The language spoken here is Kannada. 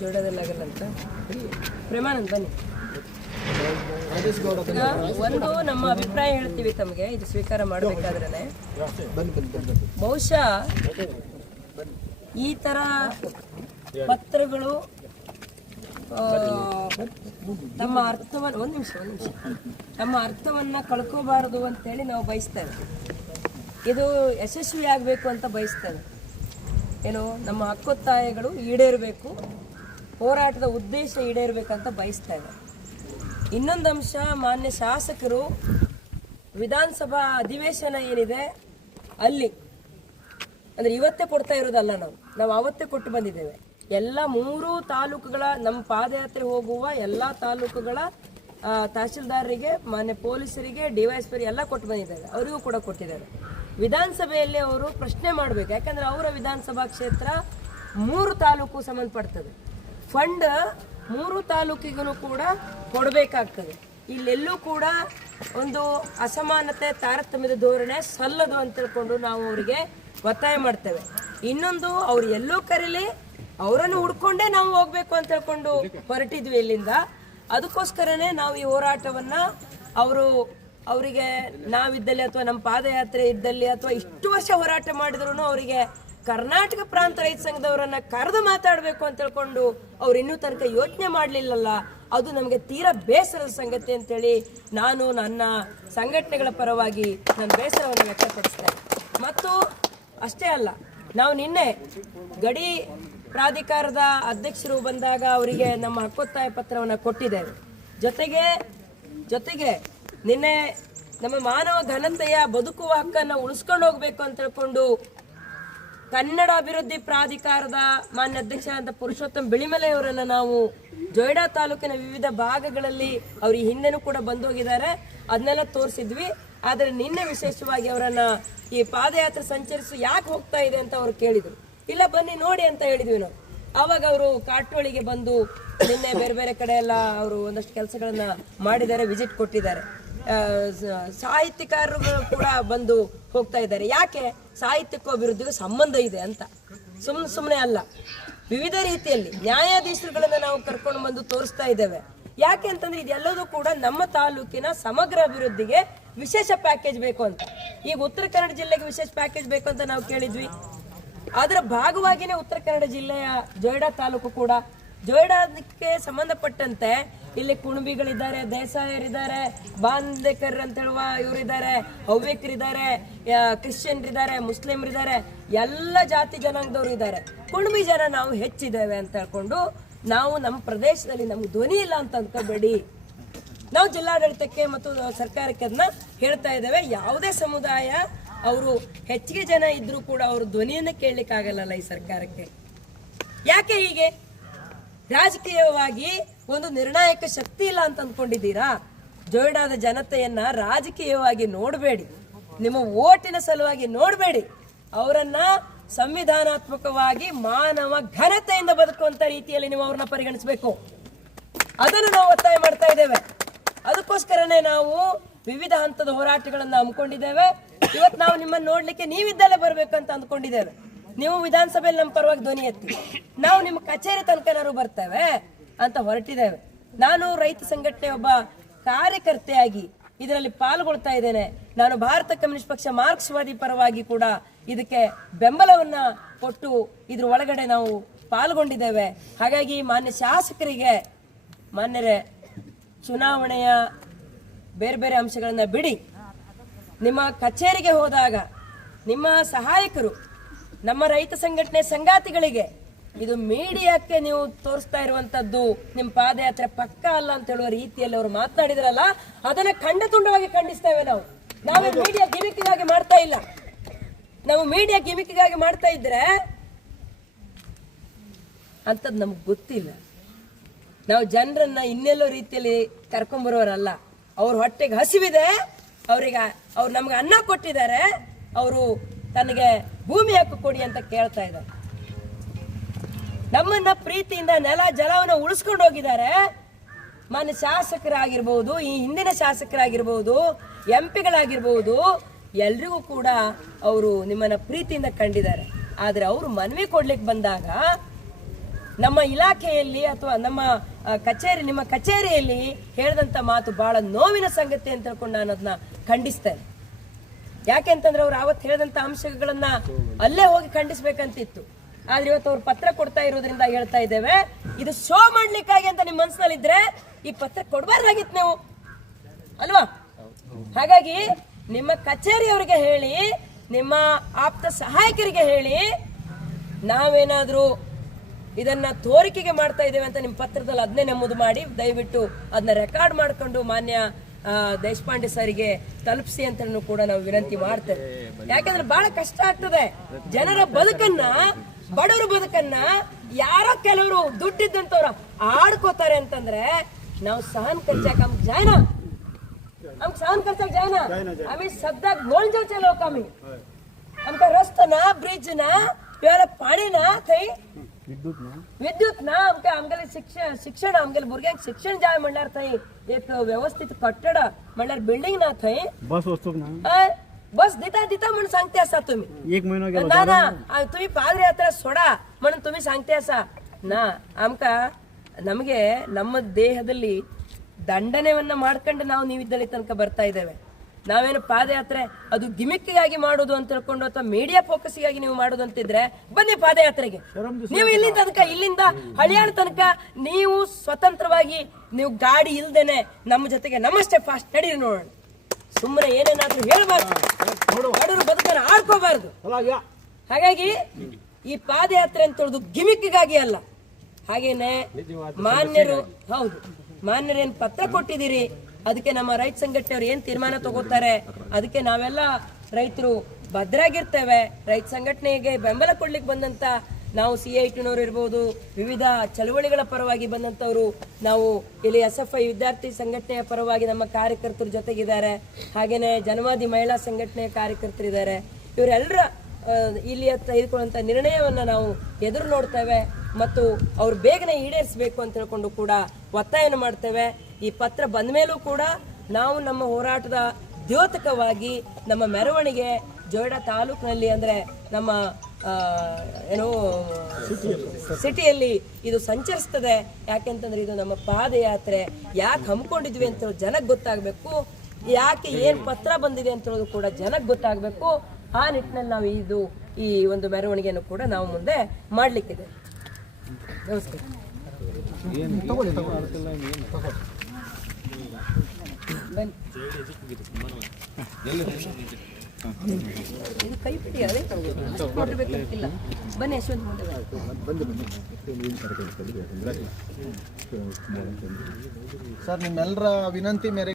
ಜೋಡದಲ್ಲಾಗಲ್ಲ ಅಂತ ಪ್ರೇಮಾನಂದ್ ಬನ್ನಿ. ಒಂದು ನಮ್ಮ ಅಭಿಪ್ರಾಯ ಹೇಳ್ತೀವಿ ತಮಗೆ, ಇದು ಸ್ವೀಕಾರ ಮಾಡಬೇಕಾದ್ರೆ ಬಹುಶಃ ಈ ತರ ಪತ್ರಗಳು ನಮ್ಮ ಅರ್ಥವನ್ನು ಒಂದು ನಿಮಿಷ ನಮ್ಮ ಅರ್ಥವನ್ನ ಕಳ್ಕೋಬಾರದು ಅಂತೇಳಿ ನಾವು ಬಯಸ್ತೇವೆ. ಇದು ಯಶಸ್ವಿ ಆಗಬೇಕು ಅಂತ ಬಯಸ್ತೇವೆ. ಏನು, ನಮ್ಮ ಹಕ್ಕೊತ್ತಾಯಗಳು ಈಡೇರಬೇಕು, ಹೋರಾಟದ ಉದ್ದೇಶ ಈಡೇರಬೇಕಂತ ಬಯಸ್ತೇವೆ. ಇನ್ನೊಂದು ಅಂಶ, ಮಾನ್ಯ ಶಾಸಕರು ವಿಧಾನಸಭಾ ಅಧಿವೇಶನ ಏನಿದೆ ಅಲ್ಲಿ ಅಂದ್ರೆ ಇವತ್ತೇ ಕೊಡ್ತಾ ಇರೋದಲ್ಲ, ನಾವು ಅವತ್ತೇ ಕೊಟ್ಟು ಬಂದಿದ್ದೇವೆ. ಎಲ್ಲ 3 ತಾಲೂಕುಗಳ ನಮ್ಮ ಪಾದಯಾತ್ರೆ ಹೋಗುವ ಎಲ್ಲ ತಾಲೂಕುಗಳ ತಹಶೀಲ್ದಾರರಿಗೆ, ಮಾನ್ಯ ಪೊಲೀಸರಿಗೆ, ಡಿವೈಎಸ್ಪಿ ಎಲ್ಲ ಕೊಟ್ಟು ಬಂದಿದ್ದಾರೆ. ಅವರಿಗೂ ಕೂಡ ಕೊಟ್ಟಿದ್ದಾರೆ. ವಿಧಾನಸಭೆಯಲ್ಲಿ ಅವರು ಪ್ರಶ್ನೆ ಮಾಡಬೇಕು, ಯಾಕಂದ್ರೆ ಅವರ ವಿಧಾನಸಭಾ ಕ್ಷೇತ್ರ 3 ತಾಲೂಕು ಸಂಬಂಧಪಡ್ತದೆ. ಫಂಡ್ 3 ತಾಲೂಕಿಗೂ ಕೂಡ ಕೊಡಬೇಕಾಗ್ತದೆ. ಇಲ್ಲೆಲ್ಲೂ ಕೂಡ ಒಂದು ಅಸಮಾನತೆ, ತಾರತಮ್ಯದ ಧೋರಣೆ ಸಲ್ಲದು ಅಂತ ತಿಳ್ಕೊಂಡು ನಾವು ಅವರಿಗೆ ಒತ್ತಾಯ ಮಾಡ್ತೇವೆ. ಇನ್ನೊಂದು, ಅವ್ರು ಎಲ್ಲೂ ಕರೀಲಿ, ಅವರನ್ನು ಹುಡ್ಕೊಂಡೇ ನಾವು ಹೋಗ್ಬೇಕು ಅಂತ ಹೇಳ್ಕೊಂಡು ಹೊರಟಿದ್ವಿ ಇಲ್ಲಿಂದ. ಅದಕ್ಕೋಸ್ಕರನೇ ನಾವು ಈ ಹೋರಾಟವನ್ನ ಅವರಿಗೆ ನಾವಿದ್ದಲ್ಲಿ ಅಥವಾ ನಮ್ಮ ಪಾದಯಾತ್ರೆ ಇದ್ದಲ್ಲಿ ಅಥವಾ ಇಷ್ಟು ವರ್ಷ ಹೋರಾಟ ಮಾಡಿದ್ರು ಅವರಿಗೆ ಕರ್ನಾಟಕ ಪ್ರಾಂತ ರೈತ ಸಂಘದವರನ್ನ ಕರೆದು ಮಾತಾಡಬೇಕು ಅಂತ ಹೇಳ್ಕೊಂಡು ಅವ್ರು ಇನ್ನೂ ತನಕ ಯೋಚನೆ ಮಾಡಲಿಲ್ಲಲ್ಲ, ಅದು ನಮಗೆ ತೀರಾ ಬೇಸರದ ಸಂಗತಿ ಅಂತೇಳಿ ನಾನು ನನ್ನ ಸಂಘಟನೆಗಳ ಪರವಾಗಿ ನನ್ನ ಬೇಸರವನ್ನು ವ್ಯಕ್ತಪಡಿಸ್ತೇನೆ. ಮತ್ತು ಅಷ್ಟೇ ಅಲ್ಲ, ನಾವು ನಿನ್ನೆ ಗಡಿ ಪ್ರಾಧಿಕಾರದ ಅಧ್ಯಕ್ಷರು ಬಂದಾಗ ಅವರಿಗೆ ನಮ್ಮ ಹಕ್ಕೊತ್ತಾಯ ಪತ್ರವನ್ನು ಕೊಟ್ಟಿದ್ದೇವೆ. ಜೊತೆಗೆ ನಿನ್ನೆ ನಮ್ಮ ಮಾನವ ಘನತೆಯ ಬದುಕುವ ಹಕ್ಕನ್ನು ಉಳಿಸ್ಕೊಂಡು ಹೋಗ್ಬೇಕು ಅಂತ ಹೇಳ್ಕೊಂಡು ಕನ್ನಡ ಅಭಿವೃದ್ಧಿ ಪ್ರಾಧಿಕಾರದ ಮಾನ್ಯ ಅಧ್ಯಕ್ಷರಾದ ಪುರುಷೋತ್ತಮ್ ಬಿಳಿಮಲೆಯವರನ್ನು ನಾವು ಜೊಯ್ಡಾ ತಾಲೂಕಿನ ವಿವಿಧ ಭಾಗಗಳಲ್ಲಿ ಅವರು ಈ ಹಿಂದೆನೂ ಕೂಡ ಬಂದು ಹೋಗಿದ್ದಾರೆ, ಅದನ್ನೆಲ್ಲ ತೋರಿಸಿದ್ವಿ. ಆದರೆ ನಿನ್ನೆ ವಿಶೇಷವಾಗಿ ಅವರನ್ನ ಈ ಪಾದಯಾತ್ರೆ ಸಂಚರಿಸಿ ಯಾಕೆ ಹೋಗ್ತಾ ಇದೆ ಅಂತ ಅವರು ಕೇಳಿದ್ರು. ಇಲ್ಲ ಬನ್ನಿ ನೋಡಿ ಅಂತ ಹೇಳಿದ್ವಿ ನಾವು. ಆವಾಗ ಅವರು ಕಾಟೋಳಿಗೆ ಬಂದು ನಿನ್ನೆ ಬೇರೆ ಬೇರೆ ಕಡೆ ಎಲ್ಲ ಅವರು ಒಂದಷ್ಟು ಕೆಲಸಗಳನ್ನ ಮಾಡಿದ್ದಾರೆ, ವಿಸಿಟ್ ಕೊಟ್ಟಿದ್ದಾರೆ. ಸಾಹಿತ್ಯಕಾರರು ಕೂಡ ಬಂದು ಹೋಗ್ತಾ ಇದ್ದಾರೆ. ಯಾಕೆ? ಸಾಹಿತ್ಯಕ್ಕೂ ಅಭಿವೃದ್ಧಿಗೂ ಸಂಬಂಧ ಇದೆ ಅಂತ, ಸುಮ್ಮನೆ ಅಲ್ಲ. ವಿವಿಧ ರೀತಿಯಲ್ಲಿ ನ್ಯಾಯಾಧೀಶರುಗಳನ್ನ ನಾವು ಕರ್ಕೊಂಡು ಬಂದು ತೋರಿಸ್ತಾ ಇದ್ದೇವೆ. ಯಾಕೆ ಅಂತಂದ್ರೆ ಇದೆಲ್ಲದೂ ಕೂಡ ನಮ್ಮ ತಾಲೂಕಿನ ಸಮಗ್ರ ಅಭಿವೃದ್ಧಿಗೆ ವಿಶೇಷ ಪ್ಯಾಕೇಜ್ ಬೇಕು ಅಂತ. ಈಗ ಉತ್ತರ ಕನ್ನಡ ಜಿಲ್ಲೆಗೆ ವಿಶೇಷ ಪ್ಯಾಕೇಜ್ ಬೇಕು ಅಂತ ನಾವು ಕೇಳಿದ್ವಿ. ಅದರ ಭಾಗವಾಗಿನೇ ಉತ್ತರ ಕನ್ನಡ ಜಿಲ್ಲೆಯ ಜೊಯ್ಡಾ ತಾಲೂಕು ಕೂಡ, ಜೊಯ್ಡಾಕ್ಕೆ ಸಂಬಂಧಪಟ್ಟಂತೆ ಇಲ್ಲಿ ಕುಣಬಿಗಳಿದ್ದಾರೆ, ದೇಸಾಯರಿದ್ದಾರೆ, ಬಾಂದೇಕರ್ ಅಂತ ಹೇಳುವ ಇವರಿದ್ದಾರೆ, ಹವ್ಯಕರಿದ್ದಾರೆ, ಕ್ರಿಶ್ಚಿಯನ್ರಿದ್ದಾರೆ, ಮುಸ್ಲಿಮರಿದ್ದಾರೆ, ಎಲ್ಲ ಜಾತಿ ಜನಾಂಗದವರು ಇದ್ದಾರೆ. ಕುಣಬಿ ಜನ ನಾವು ಹೆಚ್ಚಿದ್ದೇವೆ ಅಂತ ಹೇಳ್ಕೊಂಡು ನಾವು ನಮ್ಮ ಪ್ರದೇಶದಲ್ಲಿ ನಮ್ಗೆ ಧ್ವನಿ ಇಲ್ಲ ಅಂತ ಅಂದ್ಕೋಬೇಡಿ. ನಾವು ಜಿಲ್ಲಾಡಳಿತಕ್ಕೆ ಮತ್ತು ಸರ್ಕಾರಕ್ಕೆ ಅದನ್ನ ಹೇಳ್ತಾ ಇದ್ದೇವೆ. ಯಾವುದೇ ಸಮುದಾಯ ಅವರು ಹೆಚ್ಚಿಗೆ ಜನ ಇದ್ರೂ ಕೂಡ ಅವರು ಧ್ವನಿಯನ್ನು ಕೇಳಲಿಕ್ಕೆ ಆಗಲ್ಲ ಈ ಸರ್ಕಾರಕ್ಕೆ. ಯಾಕೆ ಹೀಗೆ? ರಾಜಕೀಯವಾಗಿ ಒಂದು ನಿರ್ಣಾಯಕ ಶಕ್ತಿ ಇಲ್ಲ ಅಂತ ಅಂದ್ಕೊಂಡಿದ್ದೀರಾ? ಜೊಯ್ಡಾದ ಜನತೆಯನ್ನ ರಾಜಕೀಯವಾಗಿ ನೋಡಬೇಡಿ, ನಿಮ್ಮ ಓಟಿನ ಸಲುವಾಗಿ ನೋಡಬೇಡಿ. ಅವರನ್ನ ಸಂವಿಧಾನಾತ್ಮಕವಾಗಿ ಮಾನವ ಘನತೆಯಿಂದ ಬದುಕುವಂತ ರೀತಿಯಲ್ಲಿ ನೀವು ಅವ್ರನ್ನ ಪರಿಗಣಿಸಬೇಕು. ಅದನ್ನು ನಾವು ಒತ್ತಾಯ ಮಾಡ್ತಾ ಇದ್ದೇವೆ. ಅದಕ್ಕೋಸ್ಕರನೇ ನಾವು ವಿವಿಧ ಹಂತದ ಹೋರಾಟಗಳನ್ನು ಹಮ್ಮಿಕೊಂಡಿದ್ದೇವೆ. ಇವತ್ತು ನಾವು ನಿಮ್ಮನ್ನು ನೋಡ್ಲಿಕ್ಕೆ ನೀವಿದ್ದಲ್ಲೇ ಬರ್ಬೇಕು ಅಂತ ಅಂದ್ಕೊಂಡಿದ್ದೇವೆ. ನೀವು ವಿಧಾನಸಭೆಯಲ್ಲಿ ನಮ್ಮ ಪರವಾಗಿ ಧ್ವನಿ ಎತ್ತಿ, ನಾವು ನಿಮ್ಮ ಕಚೇರಿ ತನಕನಾರು ಬರ್ತೇವೆ ಅಂತ ಹೊರಟಿದ್ದೇವೆ. ನಾನು ರೈತ ಸಂಘಟನೆ ಒಬ್ಬ ಕಾರ್ಯಕರ್ತೆಯಾಗಿ ಇದರಲ್ಲಿ ಪಾಲ್ಗೊಳ್ತಾ ಇದ್ದೇನೆ. ನಾನು ಭಾರತ ಕಮ್ಯುನಿಸ್ಟ್ ಪಕ್ಷ ಮಾರ್ಕ್ಸ್ವಾದಿ ಪರವಾಗಿ ಕೂಡ ಇದಕ್ಕೆ ಬೆಂಬಲವನ್ನ ಕೊಟ್ಟು ಇದ್ರ ಒಳಗಡೆ ನಾವು ಪಾಲ್ಗೊಂಡಿದ್ದೇವೆ. ಹಾಗಾಗಿ ಮಾನ್ಯ ಶಾಸಕರಿಗೆ, ಮಾನ್ಯರೇ, ಚುನಾವಣೆಯ ಬೇರೆ ಬೇರೆ ಅಂಶಗಳನ್ನ ಬಿಡಿ, ನಿಮ್ಮ ಕಚೇರಿಗೆ ಹೋದಾಗ ನಿಮ್ಮ ಸಹಾಯಕರು, ನಮ್ಮ ರೈತ ಸಂಘಟನೆ ಸಂಗಾತಿಗಳಿಗೆ ಇದು ಮೀಡಿಯಾಕ್ಕೆ ನೀವು ತೋರಿಸ್ತಾ ಇರುವಂತದ್ದು ನಿಮ್ಮ ಪಾದಯಾತ್ರೆ ಪಕ್ಕ ಅಲ್ಲ ಅಂತ ಹೇಳುವ ರೀತಿಯಲ್ಲಿ ಅವರು ಮಾತನಾಡಿದ್ರಲ್ಲ, ಅದನ್ನ ಖಂಡತುಂಡವಾಗಿ ಖಂಡಿಸ್ತೇವೆ. ನಾವೇ ಮೀಡಿಯಾ ಗಿಮಿಕ್ಗಾಗಿ ಮಾಡ್ತಾ ಇಲ್ಲ. ನಾವು ಮೀಡಿಯಾ ಗಿಮಿಕ್ಗಾಗಿ ಮಾಡ್ತಾ ಇದ್ರೆ ಅಂತದ್ ನಮ್ಗೆ ಗೊತ್ತಿಲ್ಲ. ನಾವು ಜನರನ್ನ ಇನ್ನೆಲ್ಲೋ ರೀತಿಯಲ್ಲಿ ಕರ್ಕೊಂಡ್ಬರೋರಲ್ಲ. ಅವ್ರ ಹೊಟ್ಟೆಗೆ ಹಸಿವಿದೆ, ಅವ್ರು ನಮ್ಗೆ ಅನ್ನ ಕೊಟ್ಟಿದ್ದಾರೆ, ಅವರು ತನಗೆ ಭೂಮಿ ಹಕ್ಕು ಕೊಡಿ ಅಂತ ಕೇಳ್ತಾ ಇದ್ದಾರೆ. ನಮ್ಮನ್ನ ಪ್ರೀತಿಯಿಂದ ನೆಲ ಜಲವನ್ನು ಉಳಿಸ್ಕೊಂಡು ಹೋಗಿದ್ದಾರೆ. ಮಾನ್ಯ ಶಾಸಕರಾಗಿರ್ಬಹುದು, ಈ ಹಿಂದಿನ ಶಾಸಕರಾಗಿರ್ಬಹುದು, ಎಂಪಿಗಳಾಗಿರ್ಬಹುದು, ಎಲ್ರಿಗೂ ಕೂಡ ಅವರು ನಿಮ್ಮನ್ನ ಪ್ರೀತಿಯಿಂದ ಕಂಡಿದ್ದಾರೆ. ಆದ್ರೆ ಅವರು ಮನವಿ ಕೊಡ್ಲಿಕ್ಕೆ ಬಂದಾಗ ನಮ್ಮ ಇಲಾಖೆಯಲ್ಲಿ ಅಥವಾ ನಮ್ಮ ನಿಮ್ಮ ಕಚೇರಿಯಲ್ಲಿ ಹೇಳಿದಂತ ಮಾತು ಬಹಳ ನೋವಿನ ಸಂಗತಿ ಅಂತ ಹೇಳ್ಕೊಂಡು ನಾನು ಅದನ್ನ ಖಂಡಿಸ್ತೇನೆ. ಯಾಕೆಂತಂದ್ರೆ ಅವ್ರು ಅವತ್ತು ಹೇಳಿದಂತ ಅಂಶಗಳನ್ನ ಅಲ್ಲೇ ಹೋಗಿ ಖಂಡಿಸ್ಬೇಕಂತಿತ್ತು. ಆದ್ರೆ ಇವತ್ತು ಅವ್ರು ಪತ್ರ ಕೊಡ್ತಾ ಇರೋದ್ರಿಂದ ಹೇಳ್ತಾ ಇದ್ದೇವೆ, ಇದು ಶೋ ಮಾಡ್ಲಿಕ್ಕಾಗಿ ಅಂತ ನಿಮ್ಮ ಮನಸ್ಸಿನಲ್ಲಿದ್ರೆ ಈ ಪತ್ರ ಕೊಡಬಾರ್ದಾಗಿತ್ತು ನೀವು ಅಲ್ವಾ. ಹಾಗಾಗಿ ನಿಮ್ಮ ಕಚೇರಿಯವರಿಗೆ ಹೇಳಿ, ನಿಮ್ಮ ಆಪ್ತ ಸಹಾಯಕರಿಗೆ ಹೇಳಿ, ನಾವೇನಾದ್ರೂ ಇದನ್ನ ತೋರಿಕೆಗೆ ಮಾಡ್ತಾ ಇದ್ದೇವೆ ಅಂತ ನಿಮ್ಮ ಪತ್ರದಲ್ಲಿ ಅದನ್ನೇ ನಮೂದು ಮಾಡಿ ದಯವಿಟ್ಟು ಅದನ್ನ ರೆಕಾರ್ಡ್ ಮಾಡ್ಕೊಂಡು ಮಾನ್ಯ ದೇಶಪಾಂಡೆ ಸರಿಗೆ ತಲುಪಿಸಿ ಅಂತ ಕೂಡ ನಾವು ವಿನಂತಿ ಮಾಡ್ತೇವೆ. ಯಾಕಂದ್ರೆ ಬಹಳ ಕಷ್ಟ ಆಗ್ತದೆ. ಜನರ ಬದುಕನ್ನ, ಬಡವರ ಬದುಕನ್ನ ಯಾರೋ ಕೆಲವರು ದುಡ್ಡಿದ್ದಂತವ್ರ ಆಡ್ಕೋತಾರೆ ಅಂತಂದ್ರೆ ನಾವು सहन करच्या काम जाय ना, हम सहन करच्या जाय ना. आम्ही सध्या गोलजवळचे लोक आम्ही, आमका रस्ता ना, ब्रिज ना, प्याला पाणी ना, थंय विद्युत ना, आमगेले शिक्षण आमगेले भुरग्यांक शिक्षण जाय म्हणल्यार थंय एक व्यवस्थित कट्टड म्हणल्यार बिल्डिंग ना, थंय बस वचूक ना, बस दिता म्हणून सांगते असा तुम्ही. एक महिनो गेलो ना तुम्ही पादयात्रा सोडा म्हणून तुम्ही सांगते असा ना. आमका ನಮಗೆ ನಮ್ಮ ದೇಹದಲ್ಲಿ ದಂಡನೆಯನ್ನ ಮಾಡ್ಕೊಂಡು ನಾವು ನೀವಿದ್ದಲ್ಲಿ ತನಕ ಬರ್ತಾ ಇದ್ದೇವೆ. ನಾವೇನು ಪಾದಯಾತ್ರೆ ಅದು ಗಿಮಿಕ್ಕಿಗಾಗಿ ಮಾಡೋದು ಅಂತ ತಿಳ್ಕೊಂಡು ಅಥವಾ ಮೀಡಿಯಾ ಫೋಕಸ್ಗಾಗಿ ನೀವು ಮಾಡೋದು ಅಂತಿದ್ರೆ ಬನ್ನಿ ಪಾದಯಾತ್ರೆಗೆ. ನೀವು ಇಲ್ಲಿಂದ ಹಳಿಯಾಳ ತನಕ ನೀವು ಸ್ವತಂತ್ರವಾಗಿ ನೀವು ಗಾಡಿ ಇಲ್ದೇನೆ ನಮ್ಮ ಜೊತೆಗೆ ನಮ್ಮಷ್ಟೇ ಫಾಸ್ಟ್ ನಡೀರಿ ನೋಡೋಣ. ಸುಮ್ಮನೆ ಏನೇನಾದ್ರೂ ಹೇಳ್ಬಾರ್ದು, ಬಡವರು ಬದುಕನ್ನು ಆಡ್ಕೋಬಾರ್ದು. ಹಾಗಾಗಿ ಈ ಪಾದಯಾತ್ರೆ ಅಂತ ಹೇಳೋದು ಗಿಮಿಕ್ಕಿಗಾಗಿ ಅಲ್ಲ. ಹಾಗೇನೆ ಮಾನ್ಯರು, ಹೌದು ಮಾನ್ಯರೇನ್ ಪತ್ರ ಕೊಟ್ಟಿದ್ದೀರಿ, ಅದಕ್ಕೆ ನಮ್ಮ ರೈತ ಸಂಘಟನೆಯವರು ಏನ್ ತೀರ್ಮಾನ ತಗೋತಾರೆ ಅದಕ್ಕೆ ನಾವೆಲ್ಲ ರೈತರು ಭದ್ರಾಗಿರ್ತೇವೆ. ರೈತ ಸಂಘಟನೆಗೆ ಬೆಂಬಲ ಕೊಡ್ಲಿಕ್ಕೆ ಬಂದಂತ ನಾವು CIT-ನವರು ಇರ್ಬೋದು, ವಿವಿಧ ಚಳವಳಿಗಳ ಪರವಾಗಿ ಬಂದಂತವರು, ನಾವು ಇಲ್ಲಿ SFI ವಿದ್ಯಾರ್ಥಿ ಸಂಘಟನೆಯ ಪರವಾಗಿ ನಮ್ಮ ಕಾರ್ಯಕರ್ತರು ಜೊತೆಗಿದ್ದಾರೆ. ಹಾಗೇನೆ ಜನವಾದಿ ಮಹಿಳಾ ಸಂಘಟನೆಯ ಕಾರ್ಯಕರ್ತರಿದ್ದಾರೆ. ಇವರೆಲ್ಲರ ಇಲ್ಲಿ ತೆಗೆದುಕೊಳ್ಳುವಂತ ನಿರ್ಣಯವನ್ನ ನಾವು ಎದುರು ನೋಡ್ತೇವೆ ಮತ್ತು ಅವ್ರು ಬೇಗನೆ ಈಡೇರಿಸಬೇಕು ಅಂತ ಹೇಳ್ಕೊಂಡು ಕೂಡ ಒತ್ತಾಯನ ಮಾಡ್ತೇವೆ. ಈ ಪತ್ರ ಬಂದ ಮೇಲೂ ಕೂಡ ನಾವು ನಮ್ಮ ಹೋರಾಟದ ದ್ಯೋತಕವಾಗಿ ನಮ್ಮ ಮೆರವಣಿಗೆ ಜೋಯಿಡಾ ತಾಲೂಕಿನಲ್ಲಿ ಅಂದ್ರೆ ನಮ್ಮ ಏನೋ ಸಿಟಿಯಲ್ಲಿ ಇದು ಸಂಚರಿಸ್ತದೆ. ಯಾಕೆಂತಂದ್ರೆ ಇದು ನಮ್ಮ ಪಾದಯಾತ್ರೆ ಯಾಕೆ ಹಮ್ಮಿಕೊಂಡಿದ್ವಿ ಅಂತ ಜನಕ್ಕೆ ಗೊತ್ತಾಗಬೇಕು, ಯಾಕೆ ಏನ್ ಪತ್ರ ಬಂದಿದೆ ಅಂತ ಹೇಳೋದು ಕೂಡ ಜನಕ್ಕೆ ಗೊತ್ತಾಗಬೇಕು. ಆ ನಿಟ್ಟಿನಲ್ಲಿ ನಾವು ಈ ಒಂದು ಮೆರವಣಿಗೆಯನ್ನು ಕೂಡ ನಾವು ಮುಂದೆ ಮಾಡ್ಲಿಕ್ಕಿದೆ. ನಮಸ್ಕಾರ. ಇದು ಕೈ ಬಿಡಿ, ಅದೇ ನೋಡಿರ್ಬೇಕಿಲ್ಲ. ಬನ್ನಿ ಯಶವಂತ ಸರ್, ನಿಮ್ಮೆಲ್ಲರ ವಿನಂತಿ ಮೇರೆಗೆ